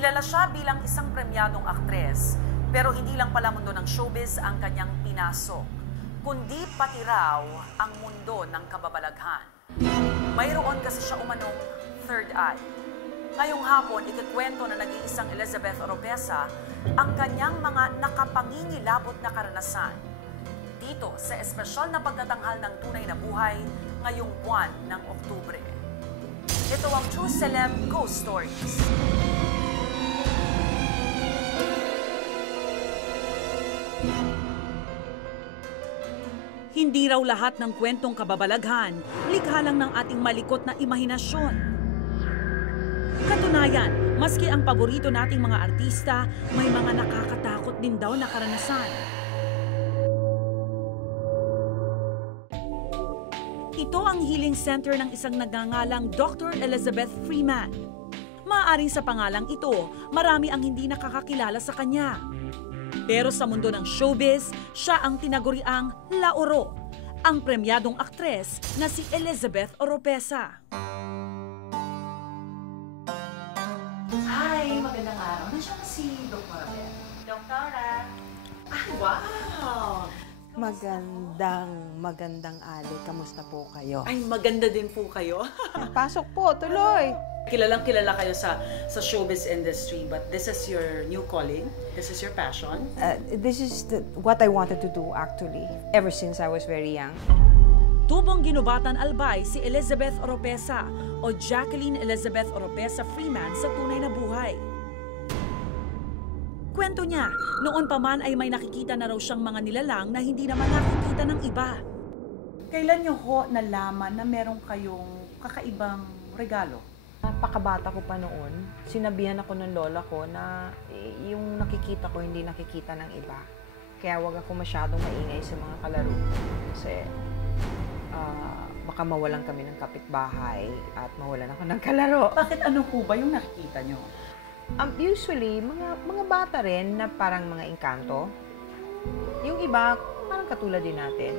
Kilala siya bilang isang premyadong aktres, pero hindi lang pala mundo ng showbiz ang kanyang pinasok, kundi pati raw ang mundo ng kababalaghan. Mayroon kasi siya umanong third eye. Ngayong hapon, ikikwento na nag-iisang Elizabeth Oropesa ang kanyang mga nakapangingilabot na karanasan dito sa espesyal na pagtatanghal ng tunay na buhay ngayong buwan ng Oktubre. Ito ang True Celeb Ghost Stories. Hindi raw lahat ng kwentong kababalaghan, likha lang ng ating malikot na imahinasyon. Katunayan, maski ang paborito nating mga artista, may mga nakakatakot din daw na karanasan. Ito ang healing center ng isang nagngangalang Dr. Elizabeth Freeman. Maaaring sa pangalang ito, marami ang hindi nakakakilala sa kanya. Pero sa mundo ng showbiz, siya ang tinaguriang La Oro, ang premyadong aktres na si Elizabeth Oropesa. Hi, magandang araw. Nandiyan na si Dr. Abel. Doktora. Ay, wow! Magandang Ali. Kamusta po kayo? Ay, maganda din po kayo. Pasok po, tuloy. Kilalang-kilala kayo sa showbiz industry, but this is your new calling? This is your passion? This is what I wanted to do actually, ever since I was very young. Tubong ginubatan albay si Elizabeth Oropesa o Jacqueline Elizabeth Oropesa Freeman sa tunay na buhay. Kwento niya, noon pa man ay may nakikita na raw siyang mga nilalang na hindi naman nakikita ng iba. Kailan niyo ho nalaman na meron kayong kakaibang regalo? Napakabata ko pa noon, sinabihan ako ng lola ko na yung nakikita ko hindi nakikita ng iba. Kaya wag ako masyadong maingay sa mga kalaro. Kasi baka mawalan kami ng kapitbahay at mawalan ako ng kalaro. Bakit ano po ba yung nakikita niyo? Usually, mga bata rin na parang mga engkanto. Yung iba, parang katulad din natin.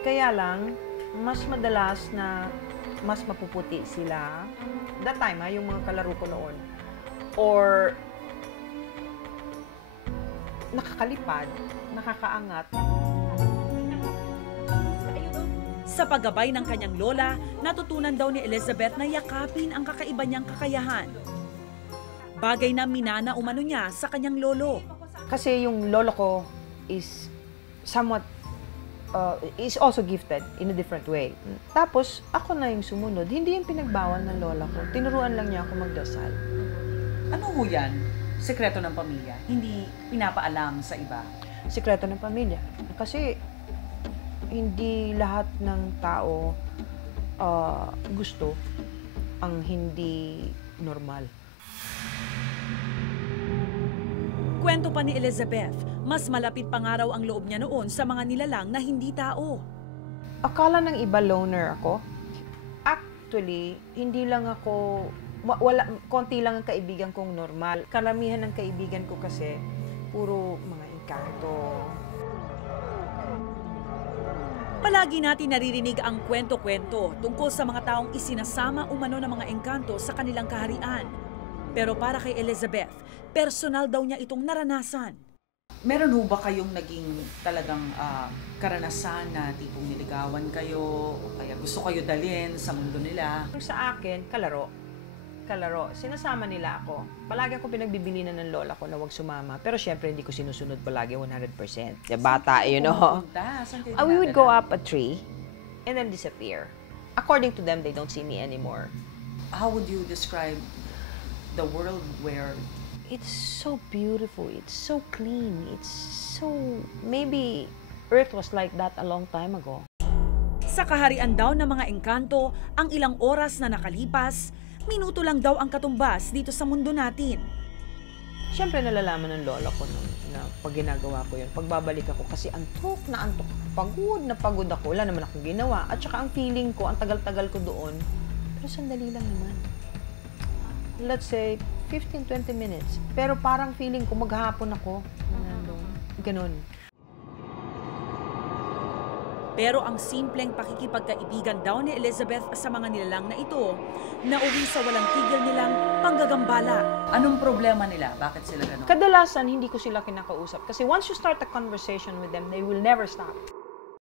Kaya lang, mas madalas na mas mapuputi sila. That time, yung mga kalaro ko noon. Or nakakalipad, nakakaangat. Sa paggabay ng kanyang lola, natutunan daw ni Elizabeth na yakapin ang kakaiba niyang kakayahan. Bagay na minana umano niya sa kanyang lolo. Kasi yung lolo ko is somewhat is also gifted in a different way. Tapos, ako na yung sumunod. Hindi yung pinagbawal ng lola ko. Tinuruan lang niya ako magdasal. Ano ho yan? Sekreto ng pamilya? Hindi pinapaalam sa iba? Sekreto ng pamilya. Kasi, hindi lahat ng tao gusto ang hindi normal. Kwento pa ni Elizabeth, mas malapit pa nga raw ang loob niya noon sa mga nilalang na hindi tao. Akala ng iba loner ako. Actually, hindi lang ako, konti lang ang kaibigan kong normal. Karamihan ng kaibigan ko kasi, puro mga engkanto. Palagi natin naririnig ang kwento-kwento tungkol sa mga taong isinasama umano ng mga engkanto sa kanilang kaharian. Pero para kay Elizabeth, personal daw niya itong naranasan. Meron ho ba kayong naging talagang karanasan na tipong niligawan kayo o kaya gusto kayo dalhin sa mundo nila? Sa akin, kalaro. Sinasama nila ako. Palagi ako pinagbibilinan ng lola ko na huwag sumama. Pero syempre, hindi ko sinusunod palagi 100%. Bata, you know. We would go up a tree and then disappear. According to them, they don't see me anymore. How would you describe the world where it's so beautiful, it's so clean, it's so... Maybe Earth was like that a long time ago. Sa kaharian daw ng mga engkanto, ang ilang oras na nakalipas, minuto lang daw ang katumbas dito sa mundo natin. Siyempre nalalaman ng lola ko na pag ginagawa ko yun, pagbabalik ako kasi antok, pagod na pagod ako, wala naman akong ginawa. At saka ang feeling ko, ang tagal-tagal ko doon, pero sandali lang naman. Let's say, 15-20 minutes. Pero parang feeling ko maghapon ako. Ganun. Pero ang simpleng pakikipagkaibigan daw ni Elizabeth sa mga nilalang na ito, nauwi sa walang tigil nilang panggagambala. Anong problema nila? Bakit sila ganun? Kadalasan, hindi ko sila kinakausap. Kasi once you start a conversation with them, they will never stop.